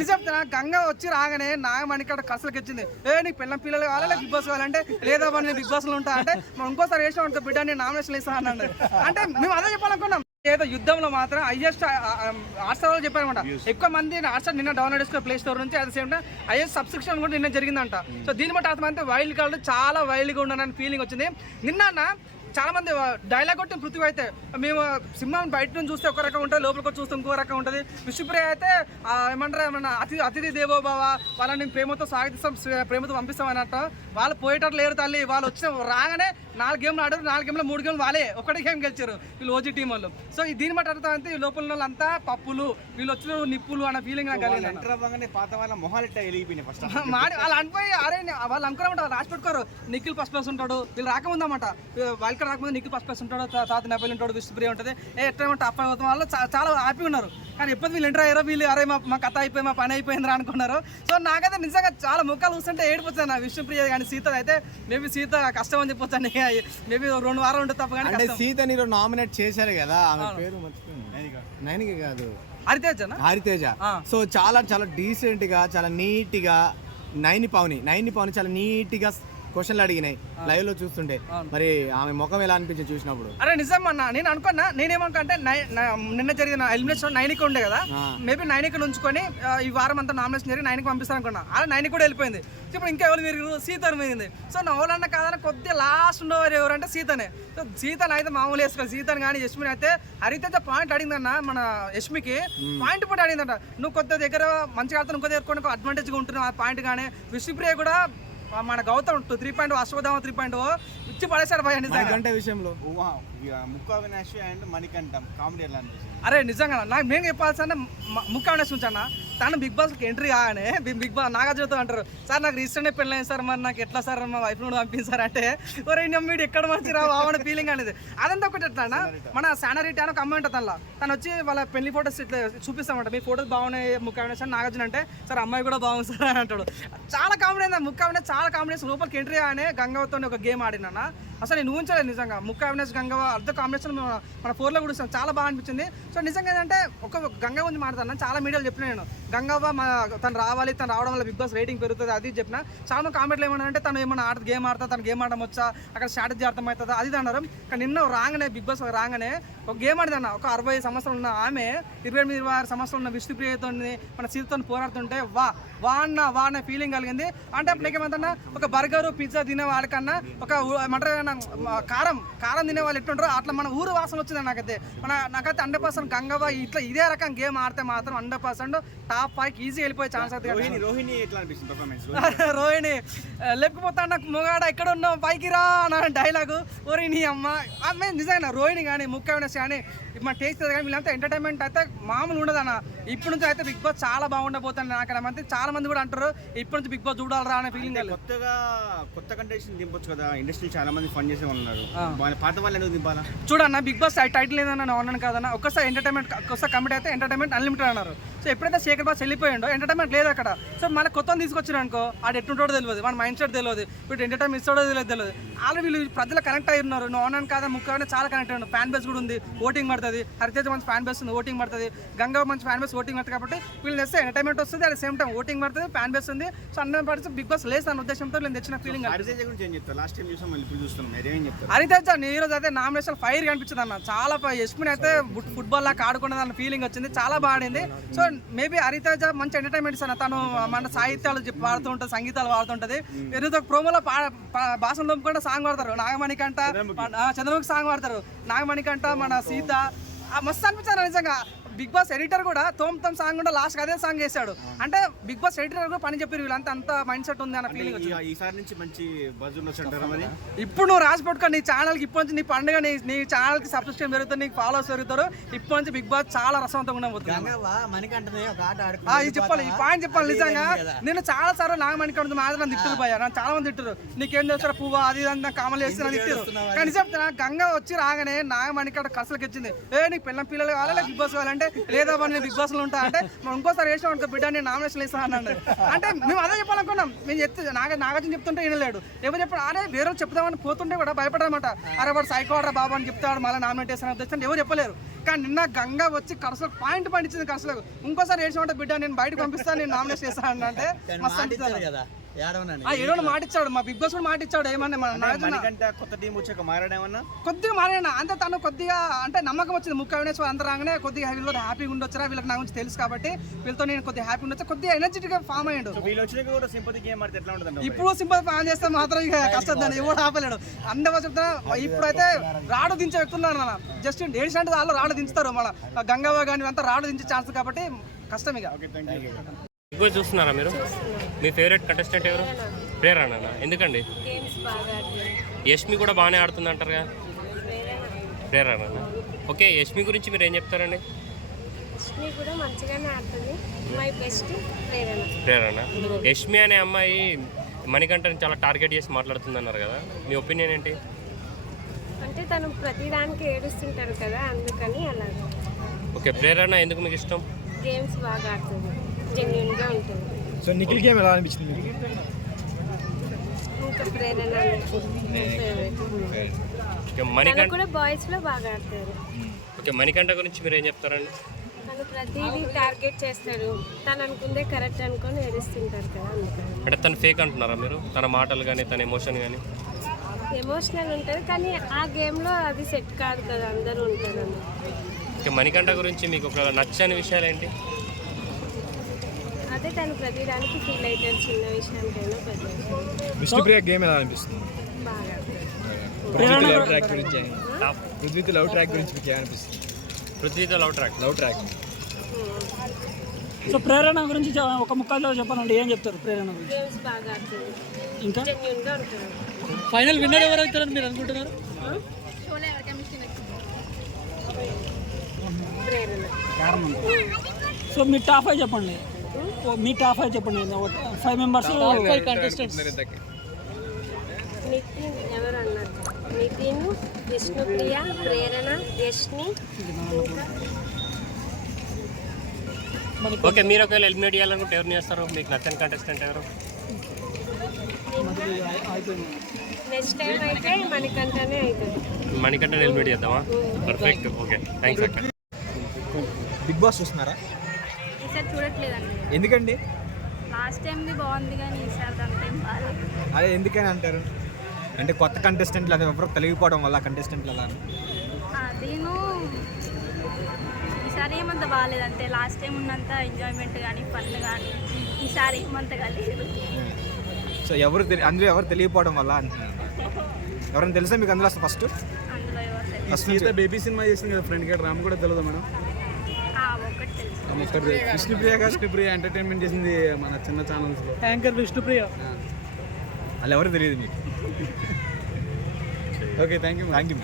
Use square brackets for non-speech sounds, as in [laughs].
కానీ చెప్తున్నా గంగ వచ్చి రాగానే నాగమణి ఇక్కడ కసలకి వచ్చింది ఏ నీకు పిల్లం పిల్లలు కావాలి లేక బిగ్ బాస్ కావాలంటే? లేదా నేను బిగ్ బాస్లో ఉంటా అంటే మనం ఇంకోసారి వేసిన ఉంటా బిడ్డ నేను నామినేషన్ ఇస్తా అన్నాడు. అంటే మేము అదే చెప్పాలనుకున్నాం. ఏదో యుద్ధంలో మాత్రం హైయెస్ట్ వాళ్ళు చెప్పారనమాట. ఎక్కువ మంది హాట్స్టార్ నిన్న డౌన్లోడ్ చేసుకున్న ప్లే స్టోర్ నుంచి అదే సేమ్ టైం హైయెస్ట్ సబ్స్క్రిప్షన్ కూడా నిన్న జరిగిందంట. సో దీన్ని బట్టి అర్థమైతే వైల్డ్ కార్డు చాలా వైల్డ్గా ఉండనని ఫీలింగ్ వచ్చింది. నిన్న చాలామంది డైలాగ్ కొట్టిన పృథ్వీ అయితే మేము సింహం బయట నుంచి చూస్తే ఒక రకం ఉంటుంది లోపలికి చూస్తే ఇంకో రకం ఉంటుంది. విష్ణుప్రియ అయితే ఏమంటారు ఏమన్నా అతి అతిథి దేవోభావ వాళ్ళని ప్రేమతో స్వాగతిస్తాం ప్రేమతో పంపిస్తాం అన్నట్టు. వాళ్ళు పోయేటట్లు లేరు తల్లి వాళ్ళు వచ్చిన రాగానే నాలుగు గేమ్లు ఆడారు నాలుగు గేమ్లో మూడు గేమ్లు వాళ్ళే ఒకటే గేమ్ గెలిచారు వీళ్ళు ఓజీ టీం వాళ్ళు. సో ఈ దీన్ని బట్టి అర్థం అంటే ఈ లోపల వాళ్ళంతా పప్పులు వీళ్ళు వచ్చిన నిప్పులు అన్న ఫీలింగ్ నాకు కలిగింది పాత వాళ్ళ మొహాలు ఇట్లా వెలిగిపోయినాయి ఫస్ట్ [laughs] మాడి వాళ్ళు అనిపోయి అరే వాళ్ళు అనుకున్నామంట రాసి పెట్టుకోరు నిఖిల్ ఫస్ట్ ప్లేస్ ఉంటాడు. వీళ్ళు రాకముందన్నమాట. వాళ్ళకి రాకముందు నిఖిల్ ఫస్ట్ ప్లేస్ ఉంటాడు తాత నెపల్ ఉంటాడు విష్ణుప్రియ ఉంటుంది. ఏ ఎట్లా టఫ్ అవుతాం వాళ్ళు చాలా హ్యాపీగా ఉన్నారు. కానీ ఎప్పుడు వీళ్ళు ఎంటర్ అయ్యారో వీళ్ళు అరే మా మా కథ అయిపోయి మా పని అయిపోయిందిరా అనుకున్నారు. సో నాకైతే నిజంగా చాలా ముఖాలు చూస్తుంటే ఏడిపోతుంది నా విష్ణుప్రియ కానీ సీత అయితే. మేబీ సీత కష్టం అని చెప్పొచ్చు మేబీ రెండు వారాలు ఉంటుంది తప్ప కానీ. సీత నీరు నామినేట్ చేశారు కదా ఆమె పేరు నైన్కి. కాదు. హరితేజనా? హరితేజ. ఆ. సో చాలా చాలా డీసెంట్గా చాలా నీట్గా నైని పవని నైని పవని చాలా నీట్గా క్వశ్చన్లు అడిగినాయి. లైవ్లో చూస్తుంటే. మరి ఆమె ముఖం ఎలా అనిపించింది చూసినప్పుడు? అరే నిజం అన్న నేను అనుకున్నా నేనేమనుకున్నా అంటే నై- నా- నిన్న జరిగిన ఎలిమినేషన్ నైన్కి ఉండే కదా. మేబీ నైన్కి ఉంచుకొని ఆ, ఈ వారం అంతా నామినేషన్ జరిగి నైన్కి పంపిస్తాను అనుకున్నా అలా నైన్కి కూడా వెళ్ళిపోయింది. ఇప్పుడు ఇంకా ఎవరు మీరు సీత మిగిలింది సో నా వాళ్ళన్న కాదని కొద్దిగా లాస్ట్ ఉండేవారు ఎవరంటే సీతనే. సో సీతను అయితే మామూలు వేసుకోవాలి. సీతను కానీ యష్మిని అయితే హరిత పాయింట్ అడిగిందన్న మన యష్మికి పాయింట్ కూడా అడిగిందంట. నువ్వు కొద్ది దగ్గర మంచిగా ఆడుతావు ఇంకో దగ్గర కొన్ని అడ్వాంటేజ్గా ఉంటున్నావు ఆ పాయింట్ కానీ. విష్ణుప్రియ కూడా మన Gautham three point Ashwatthama three point ఇచ్చి పడేశాడు భయ నిజంగా. విషయంలో. ముక్కు అవినాష్ అండ్ మణికంఠం కామెడీ ఎలా అరే నిజంగా నాకు మేము చెప్పాల్సిన ముక్క ఉంచన్న. తను బిగ్ బాస్కి ఎంట్రీ కాగానే బిగ్ బాస్ నాగార్జునతో అంటారు సార్ నాకు రీసెంట్ పెళ్ళైంది సార్ మరి నాకు ఎట్లా సార్? మా వైఫ్ నుండి పంపించారు? అంటే ఒరే మీరు ఎక్కడ మంచి ఆవిడ ఫీలింగ్ అనేది. అదంతా ఒకటి ఎట్లా అన్న మన శానరీటీ అని ఒక అమ్మాయి ఉంటుంది తనలో. తను వచ్చి వాళ్ళ పెళ్ళి ఫోటోస్ ఇట్లా చూపిస్తామంట. మీ ఫోటోస్ బాగున్నాయి అవినాష్ అని నాగార్జున అంటే సార్ అమ్మాయి కూడా బాగుంది సార్ అని అంటాడు. చాలా కామెడీ అవినాష్ చాలా కామెడీ లోపలికి ఎంట్రీ కాగానే గంగవతో ఒక గేమ్ ఆడినా అసలు నేను ఊహించలేదు నిజంగా. ముక్క అవినాష్ గంగవ అర్థ కాంబినేషన్ మన ఫోర్లో కూడా చాలా బాగా అనిపించింది. సో నిజంగా ఏంటంటే ఒక గంగ గురించి మాట్లాడుతాను చాలా మీడియాలో చెప్పిన నేను. గంగవ్వ మా తను రావాలి తను రావడం వల్ల బిగ్ బాస్ రేటింగ్ పెరుగుతుంది అది చెప్పిన. చాలా మంది కామెంట్లు ఏమన్నా అంటే తను ఏమన్నా ఆడ గేమ్ ఆడతా తను గేమ్ ఆడడం వచ్చా అక్కడ స్ట్రాటజీ అర్థమవుతుందా అది అన్నారు. కానీ నిన్న రాగానే బిగ్ బాస్ రాగానే ఒక గేమ్ ఆడిదన్న ఒక అరవై సంవత్సరాలు ఉన్న ఆమె ఇరవై ఎనిమిది ఇరవై ఆరు సంవత్సరాలు ఉన్న విష్ణుప్రియతో మన సీతతో పోరాడుతుంటే వా వా అన్న వా అనే ఫీలింగ్ కలిగింది. అంటే అప్పుడు ఏమంటన్నా ఒక బర్గర్ పిజ్జా తినే వాళ్ళకన్నా ఒక ఊ- కారం కారం తినే వాళ్ళు ఎట్లుంటారో అట్లా మన ఊరు వాసన వచ్చింది నాకైతే. మన నాకైతే హండ్రెడ్ పర్సెంట్ గంగవ్వ ఇట్లా ఇదే రకం గేమ్ ఆడితే మాత్రం hundred percent top five easy వెళ్ళిపోయే ఛాన్స్ అయితే రోహిణి రోహిణి ఎట్లా అనిపించింది పర్ఫార్మెన్స్ [laughs] రోహిణి లేకపోతే నాకు మొగాడ ఎక్కడ ఉన్నావు పైకి రా అన్న డైలాగు ఓరి నీ అమ్మ. ఆమె నిజంగా రోహిణి కానీ ముఖ్యమైన కానీ మన టేస్ట్ కానీ వీళ్ళంతా ఎంటర్టైన్మెంట్ అయితే మామూలు ఉండదు అన్న ఇప్పటి నుంచి అయితే బిగ్ బాస్ చాలా బాగుండబోతుంది నాకు మంది చాలా మంది కూడా అంటారు ఇప్పటి నుంచి బిగ్ బాస్ చూడాలరా అనే ఫీలింగ్ కొత్తగా కొత్త కంటెస్టెంట్ దింపొచ్చు కదా ఇండస్ట్రీ చాలా మంది ఫన్ చేసే ఉన్నారు. పాత వాళ్ళు ఎందుకు దింపాలా? చూడన్న బిగ్ బాస్ టైటిల్ ఏదన్నా నేను అన్నాను కదన్న ఒక్కసారి ఎంటర్టైన్మెంట్ ఒక్కసారి కమిటీ అయితే ఎంటర్టైన్మెంట్ అన్లిమిటెడ్ అన్నారు. సో ఎప్పుడైతే శేఖర్ బాస్ వెళ్ళిపోయిండో ఎంటర్టైన్మెంట్ లేదు అక్కడ. సో మళ్ళీ కొత్త తీసుకొచ్చారు అనుకో ఆడు ఎట్టుంటాడో తెలియదు మన మైండ్ సెట్ తెలియదు ఇప్పుడు ఎంటర్టైన్మెంట్ ఇస్తాడో తెలియదు తెలియదు వాళ్ళు వీళ్ళు ప్రజలు కనెక్ట్ అయి ఉన్నారు. నువ్వు అన్నాను కాదా ముఖ్యమైన చాలా కనెక్ట్ అయ్యారు ఫ్యాన్ బేస్ కూడా ఉంది ఓటింగ్ పడుతుంది. హరితేజ మంచి ఫ్యాన్ బేస్ ఉంది ఓటింగ్ పడుతుంది. గంగా మంచి ఫ్యాన్ బేస్ ఓటింగ్ పడుతుంది కాబట్టి వీళ్ళు తెస్తే ఎంటర్టైన్మెంట్ వస్తుంది అట్ సేమ్ టైం ఓటింగ్ పడుతుంది ఫ్యాన్ బేస్ ఉంది. సో అన్న పడితే బిగ్ బాస్ లేదు అన్న ఉద్దేశంతో నేను తెచ్చిన ఫీలింగ్ హరితేజ నీ ఈరోజు అయితే నామినేషన్ ఫైర్ కనిపించింది అన్న. చాలా యశ్మిన్ అయితే ఫుట్బాల్ లాగా ఆడుకున్నది అన్న ఫీలింగ్ వచ్చింది. చాలా బాడింది సో మేబీ హరితేజ మంచి ఎంటర్టైన్మెంట్ అన్న. తను మన సాహిత్యాలు పాడుతూ ఉంటుంది సంగీతాలు పాడుతుంటది ఒక ప్రోమోలో భాషను లోపుకుంటే సాంగ్ పాడతారు. నాగమణి కంట చంద్రముఖి సాంగ్ పాడతారు. నాగమణి కంట మన సీత ఆ మస్తు అనిపించారు నిజంగా బిగ్ బాస్ ఎడిటర్ కూడా తోమ్ తోమ్ సాంగ్ కూడా లాస్ట్ అదే సాంగ్ వేసాడు. అంటే బిగ్ బాస్ ఎడిటర్ కూడా పని చెప్పారు వీళ్ళంతా అంత మైండ్ సెట్ ఉంది అన్న ఫీలింగ్ ఈసారి నుంచి మంచి ఇప్పుడు నువ్వు రాసి పెట్టుకో నీ ఛానల్కి ఇప్పటి నుంచి నీ పండుగ నీ నీ ఛానల్కి సబ్స్క్రిప్షన్ పెరుగుతుంది నీకు ఫాలోవర్స్ పెరుగుతారు. ఇప్పటి నుంచి బిగ్ బాస్ చాలా రసవంతంగా ఉండబోతుంది. మణికంఠనే ఒక ఆట ఆ, ఇది చెప్పాలి ఈ పాయింట్ చెప్పాలి నిజంగా. నేను చాలా సార్లు నాగమణి కడుతుంది మాత్రం తిట్టురు పోయా నన్ను చాలా మంది తిట్టురు. నీకేం తెలుసా పువ్వు అది ఇది అంతా కామలు చేస్తే నన్ను తిట్టురు. కానీ చెప్తున్నా గంగ వచ్చి రాగానే నాగమణి కడ కసలకి వచ్చింది ఏ నీకు పిల్లం పిల్లలు కావాలి బిగ్ బాస్ కావాలంటే లేదా మరి నేను బిగ్ బాస్లో ఉంటా అంటే మనం ఇంకోసారి వేసిన అనుకో బిడ్డ నేను నామినేషన్ ఇస్తా అన్నాడు. అంటే మేము అదే చెప్పాలనుకున్నాం. మేము చెప్తే నాగ నాగార్జున చెప్తుంటే వినలేడు. ఎవరు చెప్పాడు అరే వేరే చెప్తామని పోతుంటే కూడా భయపడమాట అరే వాడు సైకో ఆడరా బాబు అని చెప్తాడు మళ్ళీ నామినేట్ చేస్తాను ఉద్దేశం ఎవరు చెప్పలేరు. కానీ నిన్న గంగా వచ్చి కరసలు పాయింట్ పండించింది కరసలకు. ఇంకోసారి ఏడ్చమంటే బిడ్డ నేను బయటకు పంపిస్తాను నేను నామినేట్ చేస్తాను అంటే మస్తు. కదా. ఏడో మాట ఇచ్చాడు మా బిగ్ బాస్ కూడా మాట ఇచ్చాడు ఏమన్నా కొత్త టీం వచ్చాక మారాడేమన్నా కొద్దిగా మారాడు. అంతే తను కొద్దిగా అంటే నమ్మకం వచ్చింది. ముక్క అవినేశ్వర అందరూ రాగానే కొద్దిగా వీళ్ళు హ్యాపీగా ఉండొచ్చరా వీళ్ళకి నా గురించి తెలుసు కాబట్టి వీళ్ళతో నేను కొద్దిగా హ్యాపీ ఉండొచ్చు. కొద్దిగా ఎనర్జెటిక్గా ఫామ్ అయ్యాడు. సింపతి ఇప్పుడు సింపల్ ఫ్యాన్ చేస్తే మాత్రం ఇక కష్టం దాన్ని ఎవడు ఆపలేడు. అందరూ చెప్తున్నా ఇప్పుడైతే రాడు దించే వ్యక్తున్నారు మన. జస్ట్ ఏడిసంటే వాళ్ళు రాడు దించుతారు మన. గంగావ కానీ అంతా రాడు దించే ఛాన్స్ కాబట్టి కష్టం ఇక. బిగ్ బాస్ చూస్తున్నారా మీరు? మీ ఫేవరెట్ కంటెస్టెంట్ ఎవరు? ప్రేరణ ఎందుకండి? యష్మి కూడా బాగానే ఆడుతుంది అంటారుగా ప్రేరణ ఓకే యష్మి గురించి మీరు ఏం చెప్తారండి? కూడా మంచిగానే ఆడుతుంది. మై బెస్ట్ ప్రేరణ ప్రేరణ యష్మి అనే అమ్మాయి మణికంఠని చాలా టార్గెట్ చేసి మాట్లాడుతుంది అన్నారు కదా. మీ ఒపీనియన్ ఏంటి? అంటే తను ప్రతిదానికి ఏడుస్తుంటారు కదా అందుకని అలా. ఓకే ప్రేరణ ఎందుకు మీకు ఇష్టం? గేమ్స్ బాగా ఆడుతుంది. జెన్యున్గా ఉంటుంది. సో నిఖిల్ గేమ్ ఎలా అనిపించింది మీకు? ఇంకా ప్రేరణ ఓకే తను మణికంఠ కూడా బాయ్స్లో బాగా ఆడతారు. ఓకే మణికంఠ గురించి మీరు ఏం చెప్తారండి? తను ప్రతిదీ టార్గెట్ చేస్తారు తను అనుకుందే కరెక్ట్ అనుకొని ఏడుస్తుంటారు కదా అందుకని. అంటే తను ఫేక్ అంటున్నారా మీరు? తన మాటలు కానీ తన ఎమోషన్ కానీ ఎమోషనల్ ఉంటుంది కానీ ఆ గేమ్లో అది సెట్ కాదు కదా అందరూ ఉంటారు అందుకు. ఓకే మణికంఠ గురించి మీకు ఒక నచ్చని విషయాలు ఏంటి? అదే తను ప్రతిదానికి ఫీల్ అవుతారు చిన్న విషయానికైనా పెద్ద. విష్ణుప్రియ గేమ్ ఎలా అనిపిస్తుంది? బాగా. లవ్ ట్రాక్ గురించి పృథ్వీతో లవ్ ట్రాక్ గురించి మీకు ఏమనిపిస్తుంది? పృథ్వీతో love track love track so Prerana గురించి చె- ఒక ముక్కలో చెప్పాలంటే ఏం చెప్తారు ప్రేరణ గురించి? గేమ్స్ బాగా ఆడుతుంది ఇంకా? జెన్యున్గా ఉంటుంది ఫైనల్ విన్నర్ ఎవరు అవుతారని మీరు అనుకుంటున్నారు? ప్రేరణ. సో మీ టాప్ ఫైవ్ చెప్పండి. మీ టాప్ ఫైవ్ చెప్పండి. ఫైవ్ మెంబర్స్ కంటెస్టెంట్స్ నితిన్ ఎవరు అన్నారు నితిన్ విష్ణుప్రియ ప్రేరణ యష్ని ఓకే మీరు ఒకవేళ ఎలిమినేట్ చేయాలనుకుంటే ఎవరిని చేస్తారు? మీకు నచ్చని కంటెస్టెంట్ ఎవరు? నెక్స్ట్ టైం అయితే మనకంటేనే అవుతుంది మణికంఠని ఎలిమినేట్ చేద్దామా? పర్ఫెక్ట్ ఓకే థ్యాంక్స్ అక్క. బిగ్ బాస్ చూస్తున్నారా? ఈసారి చూడట్లేదండి. ఎందుకండి? లాస్ట్ టైంది బాగుంది కానీ ఈసారి దాని అదే ఎందుకని అంటారు? అంటే కొత్త కంటెస్టెంట్లు అది ఎవరో తొలగిపోవడం వల్ల కంటెస్టెంట్లు అలా అదేను ఈసారి ఏమంత బాగాలేదు అంతే లాస్ట్ టైం ఉన్నంత ఎంజాయ్మెంట్ కానీ ఫన్ కానీ ఈసారి ఏమంత కాలేదు సో ఎవరు తెలి- అందులో ఎవరు తెలియపోవడం వల్ల అంటున్నాను ఎవరైనా తెలుసా మీకు అందులో అసలు ఫస్ట్ అందులో ఎవరు తెలియదు ఫస్ట్ బేబీ సినిమా చేసింది కదా ఫ్రెండ్ గారు రామ్ కూడా తెలియదు మేడం? విష్ణుప్రియ విష్ణుప్రియ ఎంటర్టైన్మెంట్ చేసింది మన చిన్న ఛానల్స్లో. యాంకర్ విష్ణుప్రియ. వాళ్ళు ఎవరు తెలియదు మీకు? [laughs] Okay thank you thank you